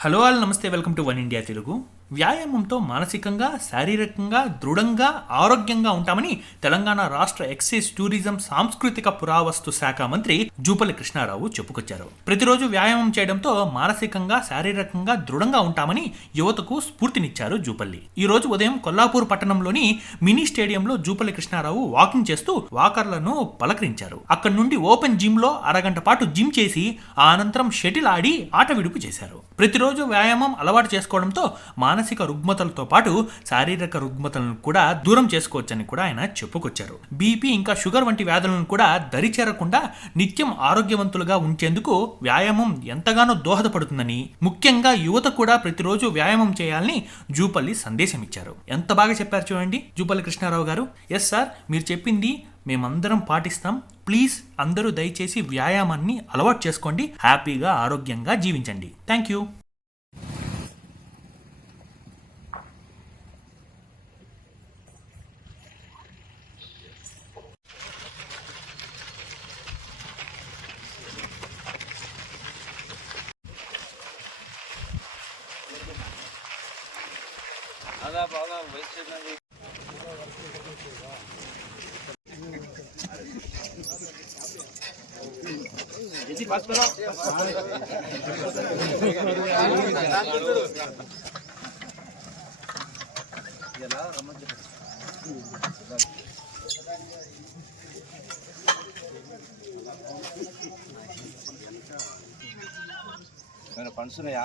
Hello all నమస్తే welcome to one India Telugu. వ్యాయామంతో మానసికంగా శారీరకంగా దృఢంగా ఆరోగ్యంగా ఉంటామని తెలంగాణ రాష్ట్ర ఎక్సైజ్ టూరిజం సాంస్కృతిక పురావస్తు శాఖ మంత్రి జూపల్లి కృష్ణారావు చెప్పుకొచ్చారు. ప్రతిరోజు వ్యాయామం చేయడంతో మానసికంగా శారీరకంగా దృఢంగా ఉంటామని యువతకు స్ఫూర్తినిచ్చారు జూపల్లి. ఈ రోజు ఉదయం కొల్లాపూర్ పట్టణంలోని మినీ స్టేడియంలో జూపల్లి కృష్ణారావు వాకింగ్ చేస్తూ వాకర్లను పలకరించారు. అక్కడి నుండి ఓపెన్ జిమ్లో అరగంట పాటు జిమ్ చేసి ఆ అనంతరం షటిల్ ఆడి ఆట విడుపు చేశారు. ప్రతిరోజు వ్యాయామం అలవాటు చేసుకోవడంతో మానసిక రుగ్మతలతో పాటు శారీరక రుగ్మతలను కూడా దూరం చేసుకోవచ్చని కూడా ఆయన చెప్పుకొచ్చారు. బీపీ ఇంకా షుగర్ వంటి వ్యాధులను కూడా దరిచేరకుండా నిత్యం ఆరోగ్యవంతులుగా ఉంచేందుకు వ్యాయామం ఎంతగానో దోహదపడుతుందని ముఖ్యంగా యువత కూడా ప్రతిరోజు వ్యాయామం చేయాలని జూపల్లి సందేశం ఇచ్చారు ఎంత బాగా చెప్పారు చూడండి జూపల్లి కృష్ణారావు గారు. ఎస్ సార్ మీరు చెప్పింది మేమందరం పాటిస్తాం. ప్లీజ్ అందరూ దయచేసి వ్యాయామాన్ని అలవాటు చేసుకోండి. హ్యాపీగా ఆరోగ్యంగా జీవించండి. థ్యాంక్ యూ అదా బాగా వయసు ఉన్నది ఏమైనా ఫండ్స్ ఉన్నాయా?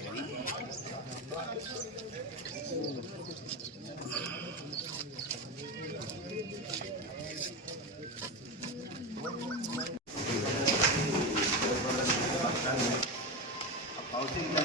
auténtica